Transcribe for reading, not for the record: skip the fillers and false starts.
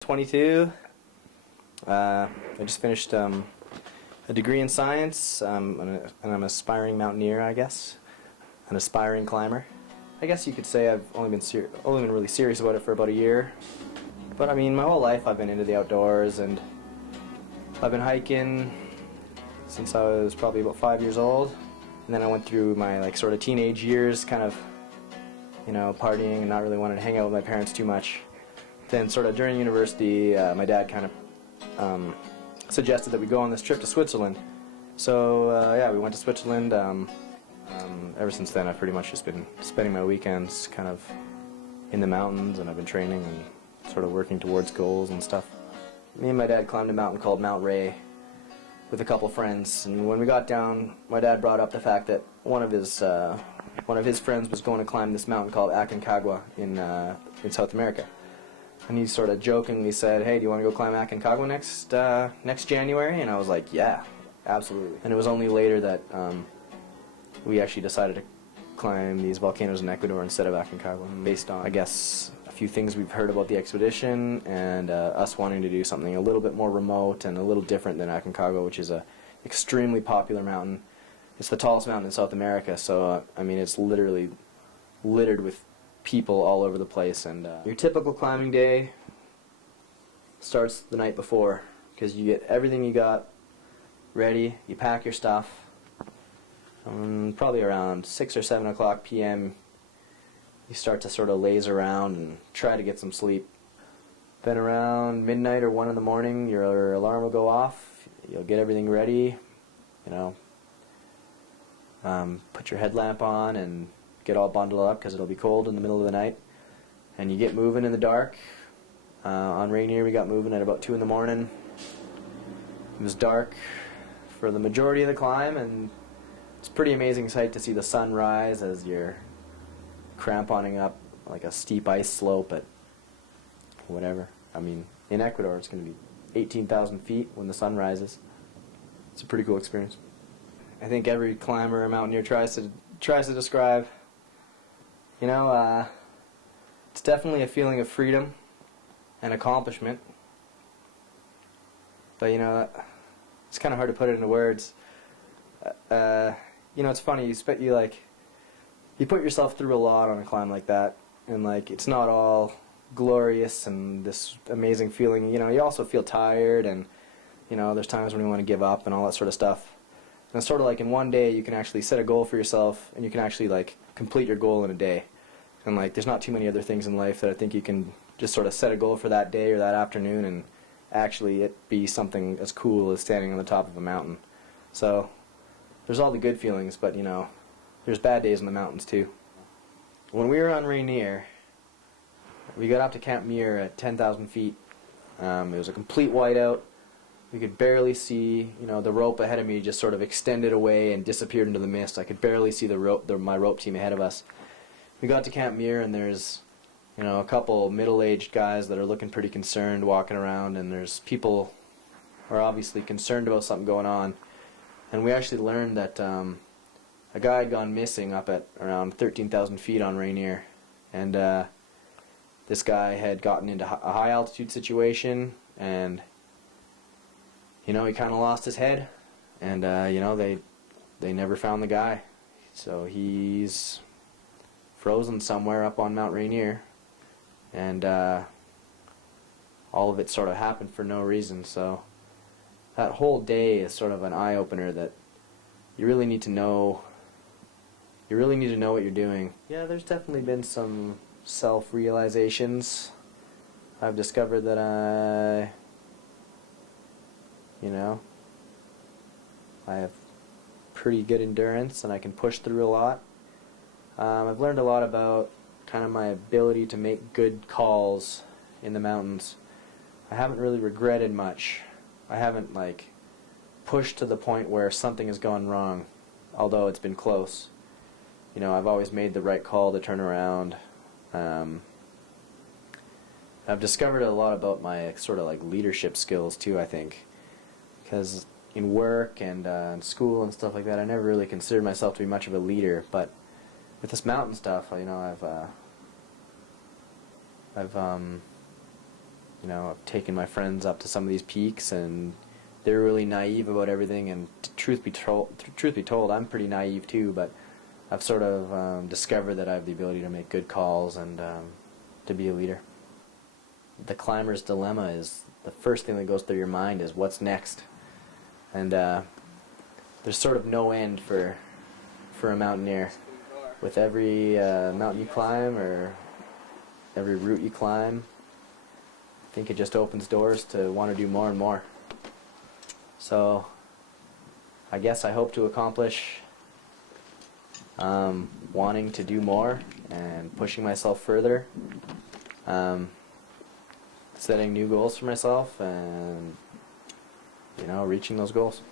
22. I just finished a degree in science, and I'm an aspiring mountaineer, I guess, an aspiring climber. I guess you could say I've only been really serious about it for about a year. But I mean, my whole life I've been into the outdoors, and I've been hiking since I was probably about 5 years old. And then I went through my sort of teenage years, kind of, partying and not really wanting to hang out with my parents too much. Then sort of during university, my dad kind of suggested that we go on this trip to Switzerland. So yeah, we went to Switzerland. Ever since then, I've pretty much just been spending my weekends kind of in the mountains, and I've been training and sort of working towards goals and stuff. Me and my dad climbed a mountain called Mount Ray with a couple friends, and when we got down, my dad brought up the fact that one of his friends was going to climb this mountain called Aconcagua in South America. And he sort of jokingly said, "Hey, do you want to go climb Aconcagua next January?" And I was like, "Yeah, absolutely." And it was only later that we actually decided to climb these volcanoes in Ecuador instead of Aconcagua, based on, I guess, a few things we've heard about the expedition and us wanting to do something a little bit more remote and a little different than Aconcagua, which is a extremely popular mountain. It's the tallest mountain in South America, so I mean, it's literally littered with people all over the place. And your typical climbing day starts the night before, because you get everything you got ready, you pack your stuff. Probably around 6 or 7 o'clock p.m. you start to sort of laze around and try to get some sleep. Then around midnight or 1 in the morning, your alarm will go off. You'll get everything ready, put your headlamp on and get all bundled up because it'll be cold in the middle of the night. And you get moving in the dark. On Rainier we got moving at about 2 in the morning. It was dark for the majority of the climb, and it's a pretty amazing sight to see the sun rise as you're cramponing up like a steep ice slope at whatever. I mean, in Ecuador it's going to be 18,000 feet when the sun rises. It's a pretty cool experience. I think every climber or mountaineer tries to describe. It's definitely a feeling of freedom and accomplishment. But it's kind of hard to put it into words. It's funny. You put yourself through a lot on a climb like that, and it's not all glorious and this amazing feeling. You also feel tired, and there's times when you want to give up and all that sort of stuff. And it's sort of like in one day you can actually set a goal for yourself, and you can actually complete your goal in a day. And there's not too many other things in life that I think you can just sort of set a goal for that day or that afternoon and actually it be something as cool as standing on the top of a mountain. So there's all the good feelings, but there's bad days in the mountains too. When we were on Rainier, we got up to Camp Muir at 10,000 feet. It was a complete whiteout. We could barely see, the rope ahead of me just sort of extended away and disappeared into the mist. I could barely see my rope team ahead of us. We got to Camp Muir, and there's a couple middle-aged guys that are looking pretty concerned walking around, and there's people who are obviously concerned about something going on. And we actually learned that a guy had gone missing up at around 13,000 feet on Rainier, and this guy had gotten into a high altitude situation, and he kind of lost his head, and they never found the guy. So he's frozen somewhere up on Mount Rainier, and all of it sort of happened for no reason. So that whole day is sort of an eye-opener that you really need to know. You really need to know what you're doing. Yeah, there's definitely been some self-realizations. I've discovered that I have pretty good endurance and I can push through a lot. I've learned a lot about kind of my ability to make good calls in the mountains. I haven't really regretted much. I haven't pushed to the point where something has gone wrong, although it's been close. I've always made the right call to turn around. I've discovered a lot about my sort of leadership skills too, I think, because in work and in school and stuff like that, I never really considered myself to be much of a leader. But with this mountain stuff, I've you know, I've taken my friends up to some of these peaks, and they're really naive about everything. And truth be told, I'm pretty naive too. But I've sort of discovered that I have the ability to make good calls and to be a leader. The climber's dilemma is the first thing that goes through your mind is what's next, and there's sort of no end for a mountaineer. With every mountain you climb or every route you climb, I think it just opens doors to want to do more and more. So I guess I hope to accomplish wanting to do more and pushing myself further, setting new goals for myself, and, you know, reaching those goals.